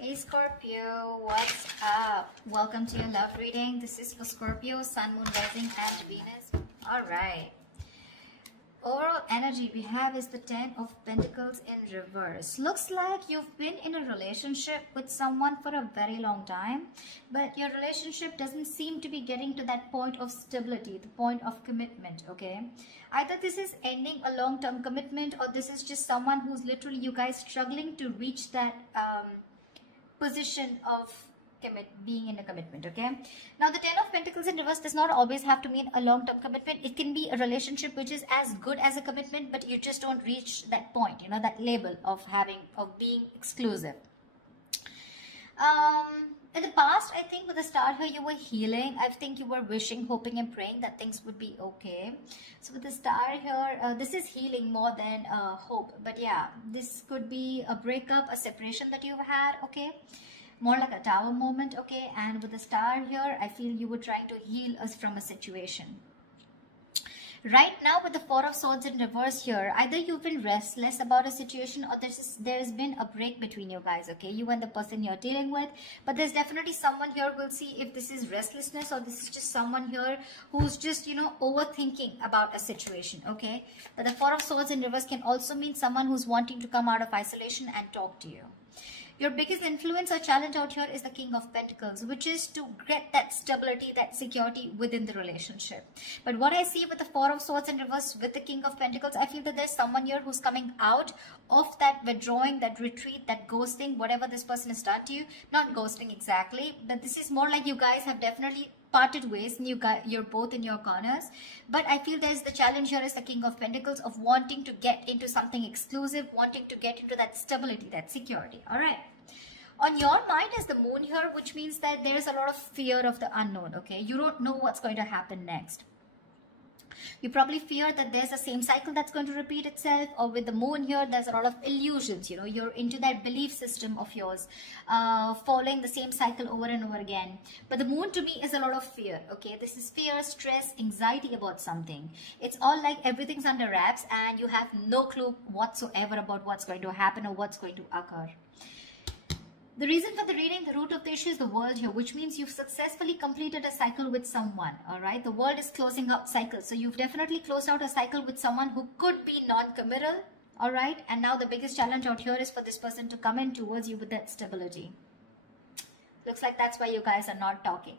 Hey Scorpio, what's up? Welcome to your love reading. This is for Scorpio, Sun, Moon, Rising and Venus. Alright. Overall energy we have is the 10 of Pentacles in reverse. Looks like you've been in a relationship with someone for a very long time, but your relationship doesn't seem to be getting to that point of stability, the point of commitment, okay? Either this is ending a long-term commitment, or this is just someone who's literally, you guys struggling to reach that position of being in a commitment. Okay, now the 10 of Pentacles in reverse does not always have to mean a long-term commitment. It can be a relationship which is as good as a commitment, but you just don't reach that point, you know, that label of being exclusive. In the past, I think with the Star here, you were healing. I think you were wishing, hoping and praying that things would be okay. So with the Star here, this is healing more than hope. But yeah, this could be a breakup, a separation that you've had, okay? More like a Tower moment, okay? And with the Star here, I feel you were trying to heal us from a situation. Right now with the Four of Swords in reverse here, either you've been restless about a situation, or there's been a break between you guys, okay? You and the person you're dealing with. But there's definitely someone here, we'll see if this is restlessness or this is just someone here who's just, you know, overthinking about a situation, okay? But the Four of Swords in reverse can also mean someone who's wanting to come out of isolation and talk to you. Your biggest influence or challenge out here is the King of Pentacles, which is to get that stability, that security within the relationship. But what I see with the Four of Swords in reverse with the King of Pentacles, I feel that there's someone here who's coming out of that withdrawing, that retreat, that ghosting, whatever this person has done to you. Not ghosting exactly, but this is more like you guys have definitely parted ways and you're both in your corners. But I feel there's the challenge here is the King of Pentacles of wanting to get into something exclusive, wanting to get into that stability, that security. All right. On your mind is the Moon here, which means that there's a lot of fear of the unknown, okay? You don't know what's going to happen next. You probably fear that there's the same cycle that's going to repeat itself, or with the Moon here, there's a lot of illusions, you know, you're into that belief system of yours, following the same cycle over and over again. But the Moon to me is a lot of fear, okay? This is fear, stress, anxiety about something. It's all like everything's under wraps and you have no clue whatsoever about what's going to happen or what's going to occur. The reason for the reading, the root of the issue is the World here, which means you've successfully completed a cycle with someone, all right? The World is closing out cycles. So you've definitely closed out a cycle with someone who could be non-committal, all right? And now the biggest challenge out here is for this person to come in towards you with that stability. Looks like that's why you guys are not talking.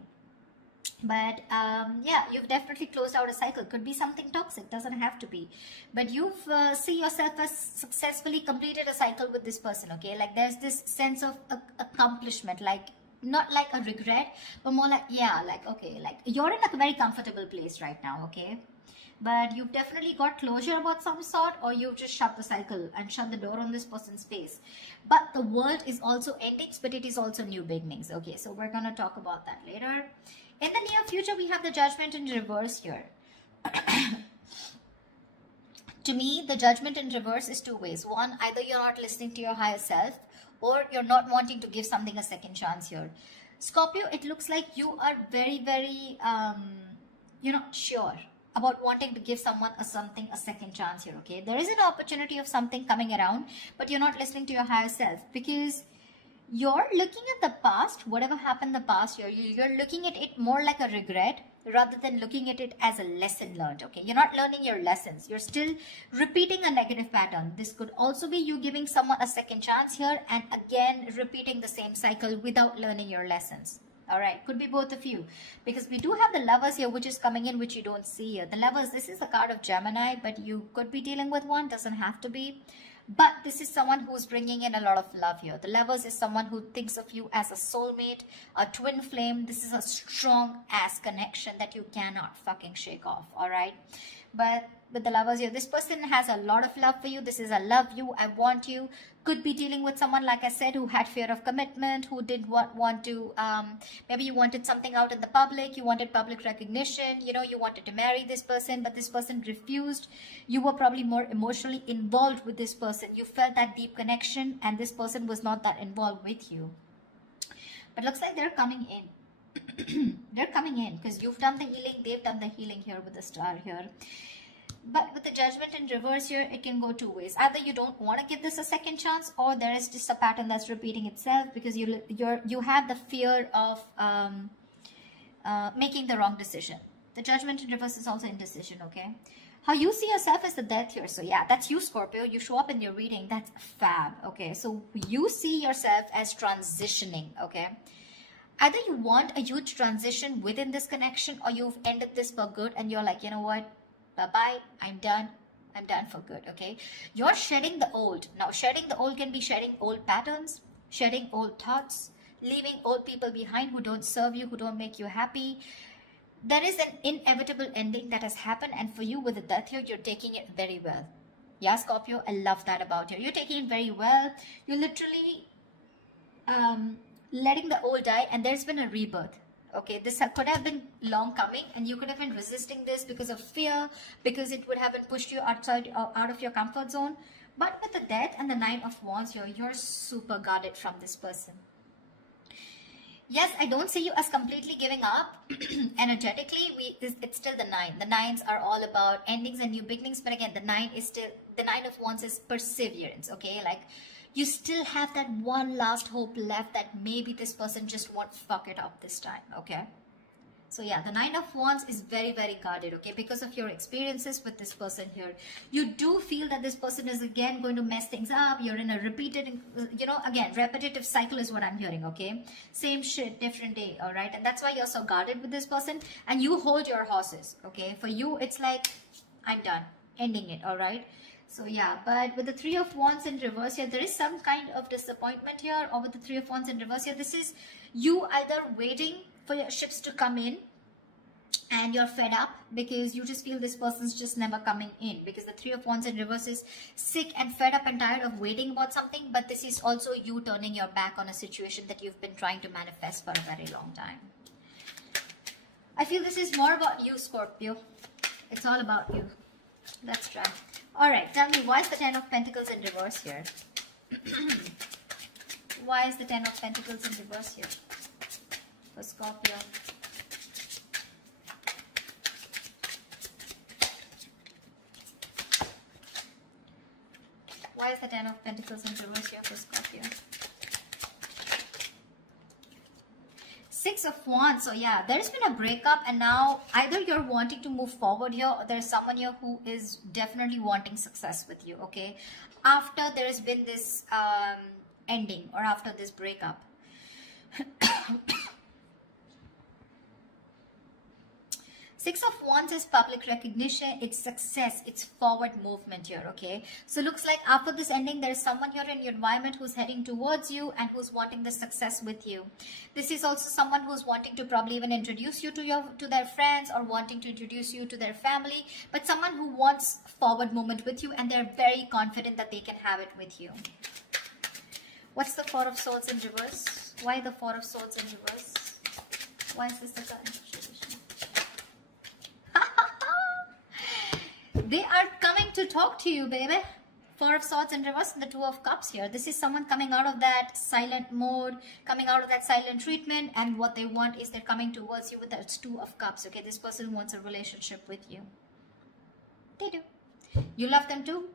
But yeah, you've definitely closed out a cycle. Could be something toxic, doesn't have to be. But you've see yourself as successfully completed a cycle with this person, okay? Like there's this sense of accomplishment, like not like a regret, but more like, yeah, like, okay, like you're in a very comfortable place right now, okay? But you've definitely got closure about some sort, or you've just shut the cycle and shut the door on this person's face. But the world is also endings, but it is also new beginnings, okay? So we're going to talk about that later. In the near future, we have the Judgment in reverse here. To me, the Judgment in reverse is two ways. One, either you're not listening to your higher self, or you're not wanting to give something a second chance here. Scorpio, it looks like you are very, very, you're not sure about wanting to give someone something a second chance here, okay? There is an opportunity of something coming around, but you're not listening to your higher self because you're looking at the past, whatever happened in the past year, you're looking at it more like a regret rather than looking at it as a lesson learned, okay? You're not learning your lessons. You're still repeating a negative pattern. This could also be you giving someone a second chance here and again repeating the same cycle without learning your lessons. All right, could be both of you, because we do have the Lovers here, which is coming in, which you don't see here. The Lovers, this is the card of Gemini, but you could be dealing with one, doesn't have to be. But this is someone who's bringing in a lot of love here. The Lovers is someone who thinks of you as a soulmate, a twin flame. This is a strong ass connection that you cannot fucking shake off, all right? But with the Lovers here, this person has a lot of love for you. This is a love you, I want you. Could be dealing with someone, like I said, who had fear of commitment, who did want to, maybe you wanted something out in the public, you wanted public recognition, you know, you wanted to marry this person, but this person refused. You were probably more emotionally involved with this person. You felt that deep connection, and this person was not that involved with you. But looks like they're coming in. They're coming in because you've done the healing, they've done the healing here with the Star here. But with the Judgment in reverse here, it can go two ways. Either you don't want to give this a second chance, or there is just a pattern that's repeating itself because you have the fear of making the wrong decision. The Judgment in reverse is also indecision, okay? How you see yourself is the Death here. So yeah, that's you, Scorpio. You show up in your reading. That's fab, okay? So you see yourself as transitioning, okay? Either you want a huge transition within this connection, or you've ended this for good and you're like, you know what? Bye-bye, I'm done. I'm done for good, okay? You're shedding the old. Now, shedding the old can be shedding old patterns, shedding old thoughts, leaving old people behind who don't serve you, who don't make you happy. There is an inevitable ending that has happened, and for you with the Death here, you're taking it very well. Yeah, Scorpio, I love that about you. You're taking it very well. You're literally letting the old die, and there's been a rebirth. Okay, this could have been long coming, and you could have been resisting this because of fear, because it would have been pushed you outside, out of your comfort zone. But with the Death and the Nine of Wands here, you're super guarded from this person. Yes, I don't see you as completely giving up. Energetically, it's still the 9. The 9s are all about endings and new beginnings. But again, the 9 of Wands is perseverance. Okay, like you still have that one last hope left that maybe this person just won't fuck it up this time. Okay. So yeah, the 9 of Wands is very, very guarded, okay? Because of your experiences with this person here. You do feel that this person is again going to mess things up. You're in a repeated, you know, again, repetitive cycle is what I'm hearing, okay? Same shit, different day, all right? And that's why you're so guarded with this person. And you hold your horses, okay? For you, it's like, I'm done, ending it, all right? So yeah, but with the 3 of Wands in reverse here, there is some kind of disappointment here. Or with the 3 of Wands in reverse here, this is you either waiting for your ships to come in and you're fed up because you just feel this person's just never coming in, because the 3 of Wands in reverse is sick and fed up and tired of waiting about something. But this is also you turning your back on a situation that you've been trying to manifest for a very long time. I feel this is more about you, Scorpio. It's all about you. Let's try. Alright, tell me, why is the 10 of Pentacles in reverse here? Why is the 10 of Pentacles in reverse here for Scorpio? Why is the 10 of Pentacles in reverse here for Scorpio? 6 of Wands. So yeah, there's been a breakup, and now either you're wanting to move forward here, or there's someone here who is definitely wanting success with you, okay? After there's been this ending, or after this breakup. 6 of Wands is public recognition, it's success, it's forward movement here, okay? So looks like after this ending, there's someone here in your environment who's heading towards you and who's wanting the success with you. This is also someone who's wanting to probably even introduce you to their friends, or wanting to introduce you to their family, but someone who wants forward movement with you, and they're very confident that they can have it with you. What's the 4 of Swords in reverse? Why the 4 of Swords in reverse? Why is this the current situation? They are coming to talk to you, baby. 4 of Swords in reverse and the 2 of Cups here. This is someone coming out of that silent mode, coming out of that silent treatment, and what they want is they're coming towards you with that 2 of Cups, okay? This person wants a relationship with you. They do. You love them too?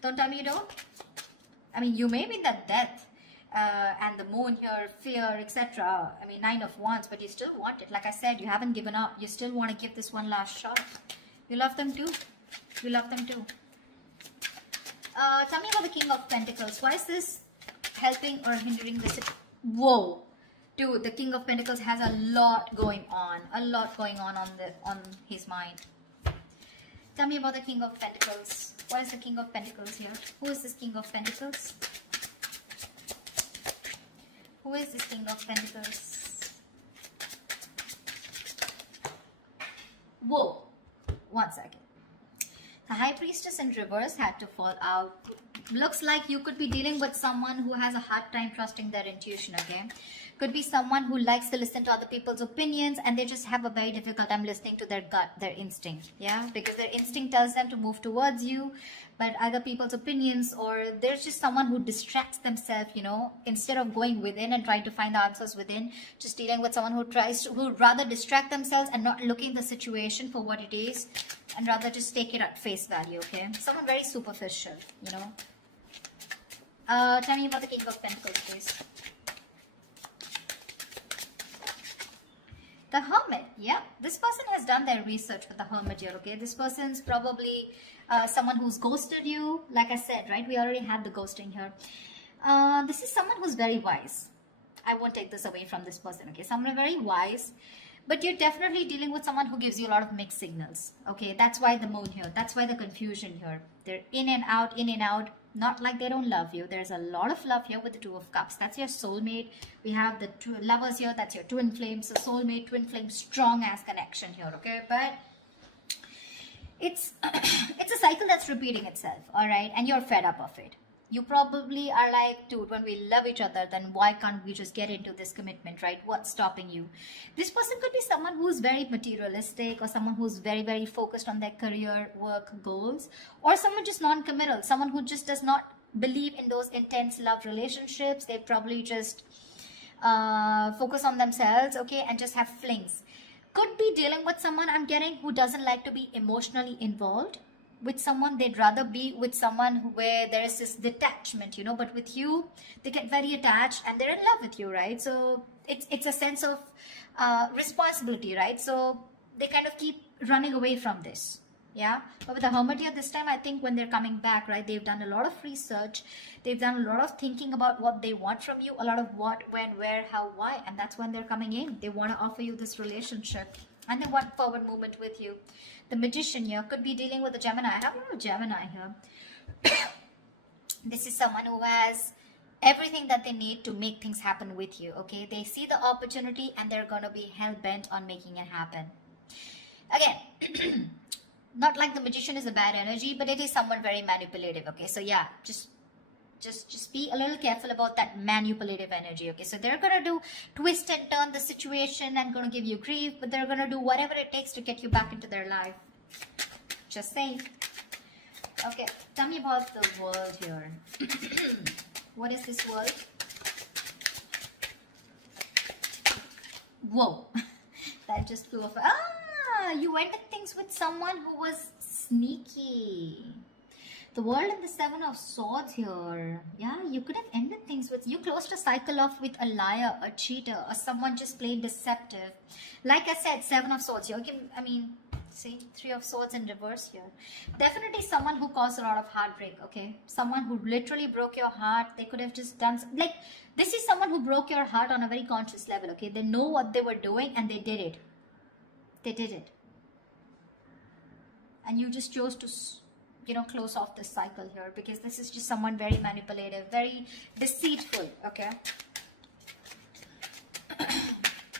Don't tell me you don't. I mean, you may be in that Death and the Moon here, fear, etc. I mean, 9 of Wands, but you still want it. Like I said, you haven't given up. You still want to give this one last shot. You love them too? You love them too. Tell me about the King of Pentacles. Why is this helping or hindering this? Whoa. Dude, the King of Pentacles has a lot going on. A lot going on his mind. Tell me about the King of Pentacles. What is the King of Pentacles here? Who is this King of Pentacles? Who is this King of Pentacles? Whoa. 1 second. The High Priestess in reverse had to fall out. Looks like you could be dealing with someone who has a hard time trusting their intuition, okay? Could be someone who likes to listen to other people's opinions, and they just have a very difficult time listening to their gut, their instinct, yeah? Because their instinct tells them to move towards you, but either people's opinions, or there's just someone who distracts themselves, you know, instead of going within and trying to find the answers within, just dealing with someone who who rather distract themselves and not looking at the situation for what it is. and rather just take it at face value, okay? Someone very superficial, you know. Tell me about the King of Pentacles, please. The Hermit, yeah. This person has done their research with the Hermit here, okay? This person's probably someone who's ghosted you. Like I said, right? We already had the ghosting here. This is someone who's very wise. I won't take this away from this person, okay? Someone very wise. But you're definitely dealing with someone who gives you a lot of mixed signals, okay? That's why the moon here. That's why the confusion here. They're in and out, in and out. Not like they don't love you. There's a lot of love here with the Two of Cups. That's your soulmate. We have the two lovers here. That's your twin flames. So soulmate, twin flame, strong ass connection here, okay? But it's it's a cycle that's repeating itself, all right? And you're fed up of it. You probably are like, dude, when we love each other, then why can't we just get into this commitment, right? What's stopping you? This person could be someone who's very materialistic, or someone who's very, very focused on their career, work, goals, or someone just non-committal, someone who just does not believe in those intense love relationships. They probably just focus on themselves, okay, and just have flings. Could be dealing with someone, I'm getting, who doesn't like to be emotionally involved with someone. They'd rather be with someone where there is this detachment, you know. But with you, they get very attached and they're in love with you, right? So it's a sense of responsibility, right? So they kind of keep running away from this, yeah. But with the Hermit here this time, I think when they're coming back, right, they've done a lot of research, they've done a lot of thinking about what they want from you, a lot of what, when, where, how, why, and that's when they're coming in. They want to offer you this relationship and they want forward movement with you. The Magician here could be dealing with a Gemini. I have a lot of Gemini here. This is someone who has everything that they need to make things happen with you, okay? They see the opportunity and they're going to be hell-bent on making it happen. Again, not like the Magician is a bad energy, but it is someone very manipulative, okay? So yeah, just be a little careful about that manipulative energy, okay? So they're gonna do twist and turn the situation and gonna give you grief, but they're gonna do whatever it takes to get you back into their life. Just saying. Okay, tell me about the world here. What is this world? Whoa, that just flew off. Ah, you ended things with someone who was sneaky. The World and the Seven of Swords here. Yeah, you could have ended things with, you closed a cycle off with a liar, a cheater, or someone just plain deceptive. Like I said, Seven of Swords here. I mean, see, Three of Swords in reverse here. Definitely someone who caused a lot of heartbreak, okay? Someone who literally broke your heart. They could have just done, like, this is someone who broke your heart on a very conscious level, okay? They know what they were doing and they did it. They did it. And you just chose to, you know, close off this cycle here, because this is just someone very manipulative, very deceitful, okay?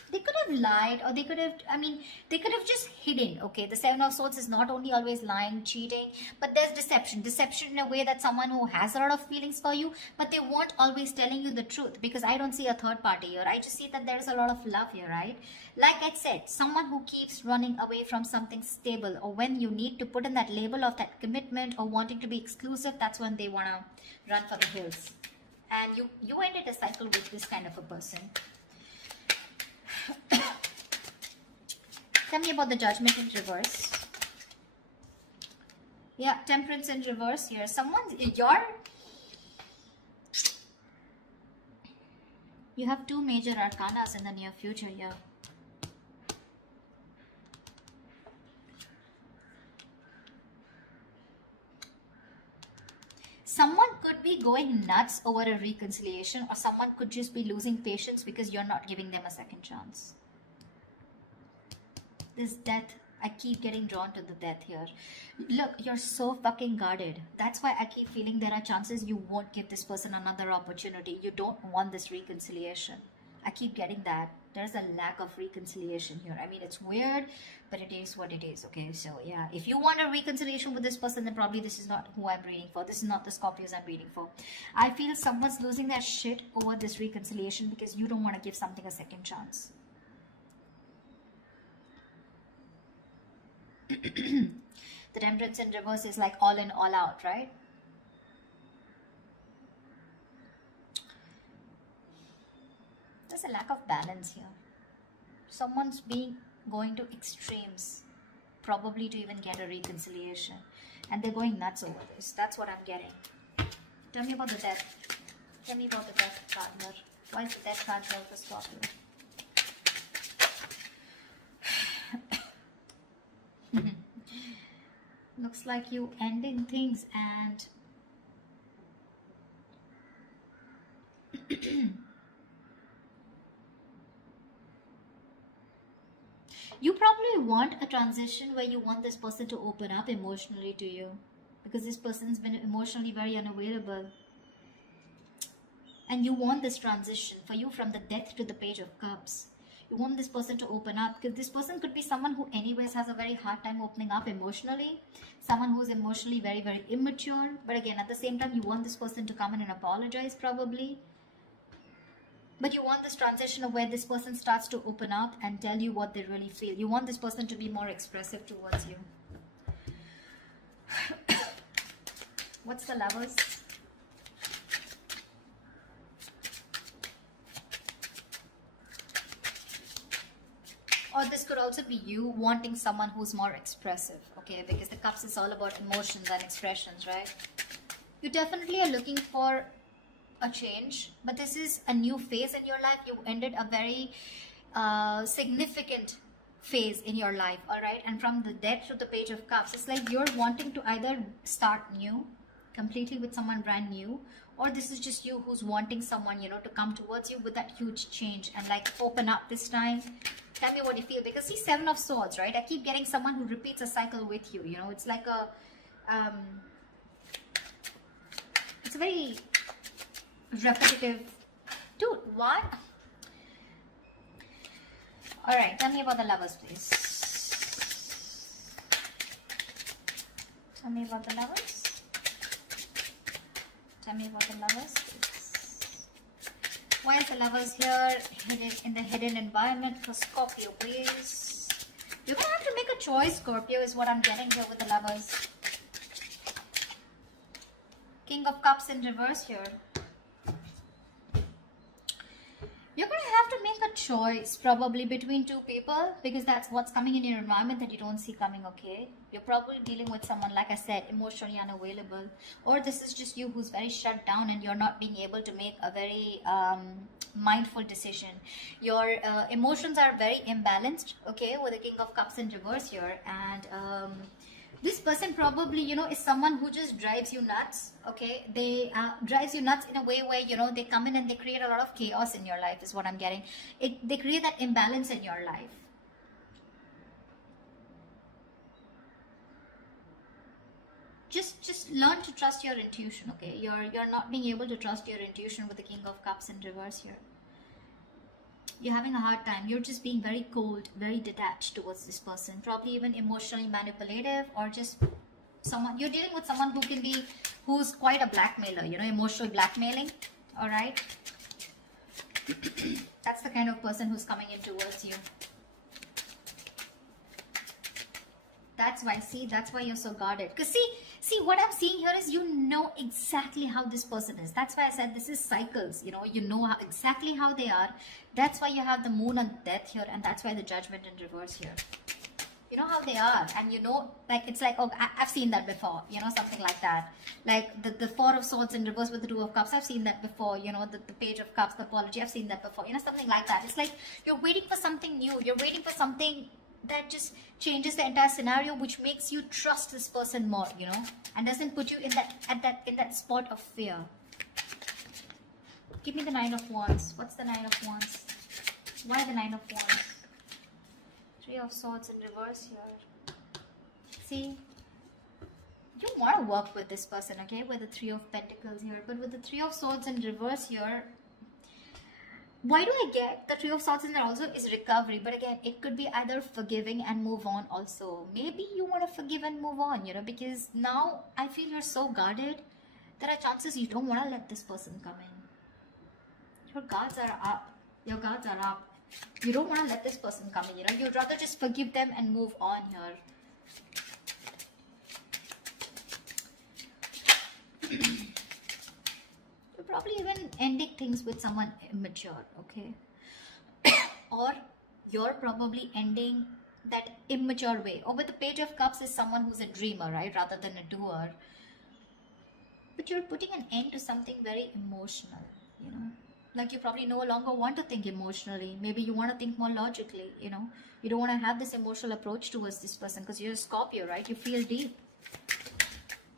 They could have lied, or they could have, I mean, they could have just hidden, okay? The Seven of Swords is not only always lying, cheating, but there's deception. Deception in a way that someone who has a lot of feelings for you, but they weren't always telling you the truth, because I don't see a third party here. I just see that there's a lot of love here, right? Like I said, someone who keeps running away from something stable, or when you need to put in that label of that commitment or wanting to be exclusive, that's when they want to run for the hills. And you ended a cycle with this kind of a person. Tell me about the Judgment in reverse. Yeah, Temperance in reverse here. You have two major arcanas in the near future here. Someone could be going nuts over a reconciliation, or someone could just be losing patience because you're not giving them a second chance. This death, I keep getting drawn to the death here. Look, you're so fucking guarded. That's why I keep feeling there are chances you won't give this person another opportunity. You don't want this reconciliation. I keep getting that. There's a lack of reconciliation here. I mean, it's weird, but it is what it is, okay? So, yeah, if you want a reconciliation with this person, then probably this is not who I'm reading for. This is not the Scorpios I'm reading for. I feel someone's losing their shit over this reconciliation because you don't want to give something a second chance. The Temperance in reverse is like all in, all out, right? There's a lack of balance here. Someone's going to extremes, probably to even get a reconciliation. And they're going nuts over this. That's what I'm getting. Tell me about the death. Tell me about the death card here. Why is the death card here for Scorpio? Looks like you ending things and you probably want a transition where you want this person to open up emotionally to you, because this person's been emotionally very unavailable. And you want this transition for you from the Death to the Page of Cups. You want this person to open up, because this person could be someone who anyways has a very hard time opening up emotionally. Someone who is emotionally very, very immature. But again, at the same time, you want this person to come in and apologize probably. But you want this transition of where this person starts to open up and tell you what they really feel. You want this person to be more expressive towards you. What's the Lovers? Or this could also be you wanting someone who's more expressive, okay? Because the Cups is all about emotions and expressions, right? You definitely are looking for a change, but this is a new phase in your life. You ended a very significant phase in your life, all right? And from the Death to the Page of Cups, it's like you're wanting to either start new, completely with someone brand new, or this is just you who's wanting someone, you know, to come towards you with that huge change and like open up this time. Tell me what you feel, because see, Seven of Swords, right? I keep getting someone who repeats a cycle with you, you know. It's like a it's a very repetitive. Dude, what? All right, tell me about the Lovers, please. Tell me about the Lovers. Tell me about the Lovers, please. Why is the Lovers here hidden in the hidden environment for Scorpio, please? You're going to have to make a choice, Scorpio, is what I'm getting here with the Lovers. King of Cups in reverse here. You're going to have to make a choice probably between two people, because that's what's coming in your environment that you don't see coming, okay? You're probably dealing with someone, like I said, emotionally unavailable. Or this is just you who's very shut down and you're not being able to make a very mindful decision. Your emotions are very imbalanced, okay, with the King of Cups in reverse here. And this person probably, you know, is someone who just drives you nuts, okay? They drives you nuts in a way where, you know, they come in and they create a lot of chaos in your life is what I'm getting. They create that imbalance in your life. Just learn to trust your intuition, okay? You're not being able to trust your intuition with the King of Cups in reverse here. You're having a hard time. You're just being very cold, very detached towards this person. Probably even emotionally manipulative, or just someone, you're dealing with someone who can be, who's quite a blackmailer, you know, emotional blackmailing, all right? That's the kind of person who's coming in towards you. That's why, see, that's why you're so guarded. Because see, what I'm seeing here is you know exactly how this person is. That's why I said this is cycles, you know exactly how they are. That's why you have the Moon and Death here, and that's why the Judgment in reverse here. You know how they are, and you know, like, it's like, oh, I've seen that before, you know, something like that. Like the Four of Swords in reverse with the Two of Cups, I've seen that before, you know, the Page of Cups, the apology, I've seen that before, you know, something like that. It's like you're waiting for something new, you're waiting for something that just changes the entire scenario, which makes you trust this person more, you know, and doesn't put you in that spot of fear. Give me the Nine of Wands. What's the Nine of Wands? Why the Nine of Wands? Three of Swords in reverse here. See, you want to work with this person, okay, with the Three of Pentacles here, but with the Three of Swords in reverse here, why do I get the Three of Swords in there also is recovery? But again, it could be either forgiving and move on also. Maybe you want to forgive and move on, you know, because now I feel you're so guarded. There are chances you don't want to let this person come in. Your guards are up. Your guards are up. You don't want to let this person come in, you know. You'd rather just forgive them and move on here. You're probably even ending things with someone immature, okay? Or you're probably ending that immature way. Or with the Page of Cups is someone who's a dreamer, right, rather than a doer. But you're putting an end to something very emotional, you know. Like you probably no longer want to think emotionally. Maybe you want to think more logically, you know. You don't want to have this emotional approach towards this person because you're a Scorpio, right? You feel deep.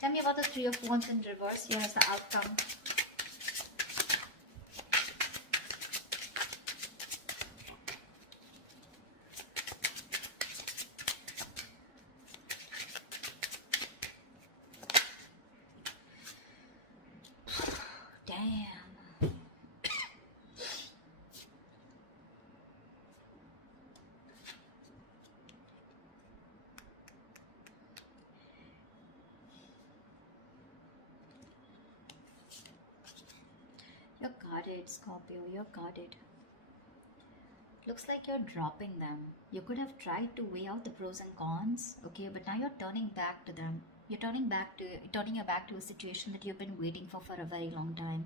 Tell me about the Three of Wands in reverse. Here is the outcome. Damn. You're guarded, Scorpio. You're guarded. Looks like you're dropping them. You could have tried to weigh out the pros and cons, okay, but now you're turning back to them. You're turning your back to a situation that you've been waiting for a very long time.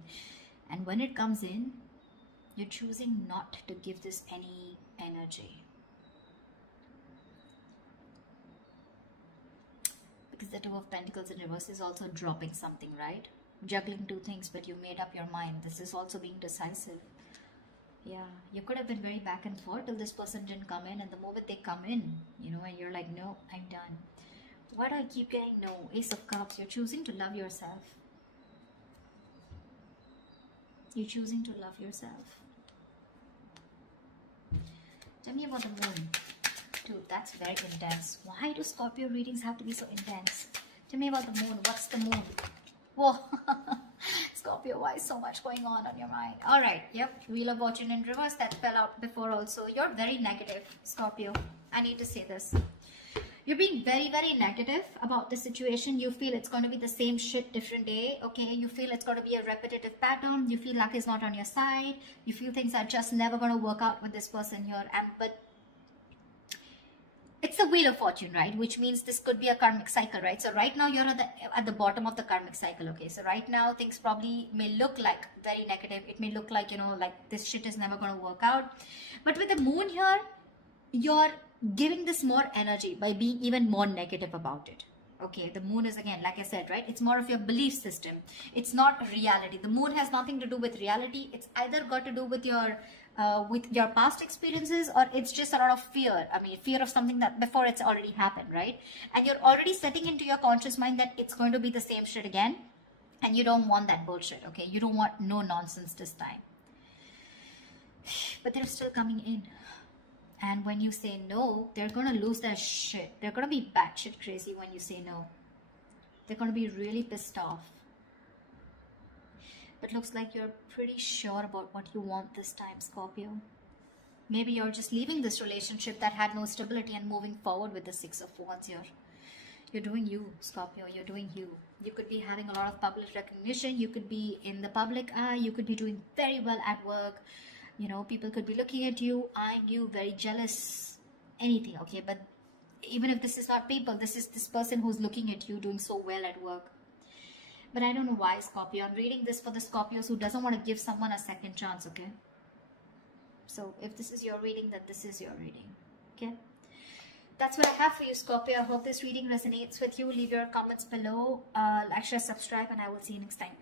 And when it comes in, you're choosing not to give this any energy. Because the Two of Pentacles in reverse is also dropping something, right? Juggling two things, but you made up your mind. This is also being decisive. Yeah, you could have been very back and forth till this person didn't come in, and the moment they come in, you know, and you're like, no, I'm done. Why do I keep getting no? Ace of Cups. You're choosing to love yourself. You're choosing to love yourself. Tell me about the moon. Dude, that's very intense. Why do Scorpio readings have to be so intense? Tell me about the moon. What's the moon? Whoa. Scorpio, why is so much going on your mind? Alright, yep. Wheel of Fortune in reverse. That fell out before also. You're very negative, Scorpio. I need to say this. You're being very, very negative about the situation. You feel it's going to be the same shit different day, okay? You feel it's going to be a repetitive pattern. You feel luck is not on your side. You feel things are just never going to work out with this person here. But it's the Wheel of Fortune, right? Which means this could be a karmic cycle, right? So right now you're at the bottom of the karmic cycle, okay? So right now things probably may look like very negative. It may look like, you know, like this shit is never going to work out. But with the moon here, you're giving this more energy by being even more negative about it. Okay, the moon is, again, like I said, right? It's more of your belief system. It's not reality. The moon has nothing to do with reality. It's either got to do with your past experiences, or it's just a lot of fear. I mean, fear of something that before it's already happened, right? And you're already setting into your conscious mind that it's going to be the same shit again. And you don't want that bullshit, okay? You don't want no nonsense this time. But they're still coming in. And when you say no, they're going to lose their shit. They're going to be batshit crazy when you say no. They're going to be really pissed off. But looks like you're pretty sure about what you want this time, Scorpio. Maybe you're just leaving this relationship that had no stability and moving forward with the Six of Wands here. You're doing you, Scorpio. You're doing you. You could be having a lot of public recognition. You could be in the public eye. You could be doing very well at work. You know, people could be looking at you, eyeing you, very jealous, anything, okay? But even if this is not people, this is this person who's looking at you doing so well at work. But I don't know why, Scorpio. I'm reading this for the Scorpios who doesn't want to give someone a second chance, okay? So if this is your reading, then this is your reading, okay? That's what I have for you, Scorpio. I hope this reading resonates with you. Leave your comments below. Like, share, subscribe, and I will see you next time.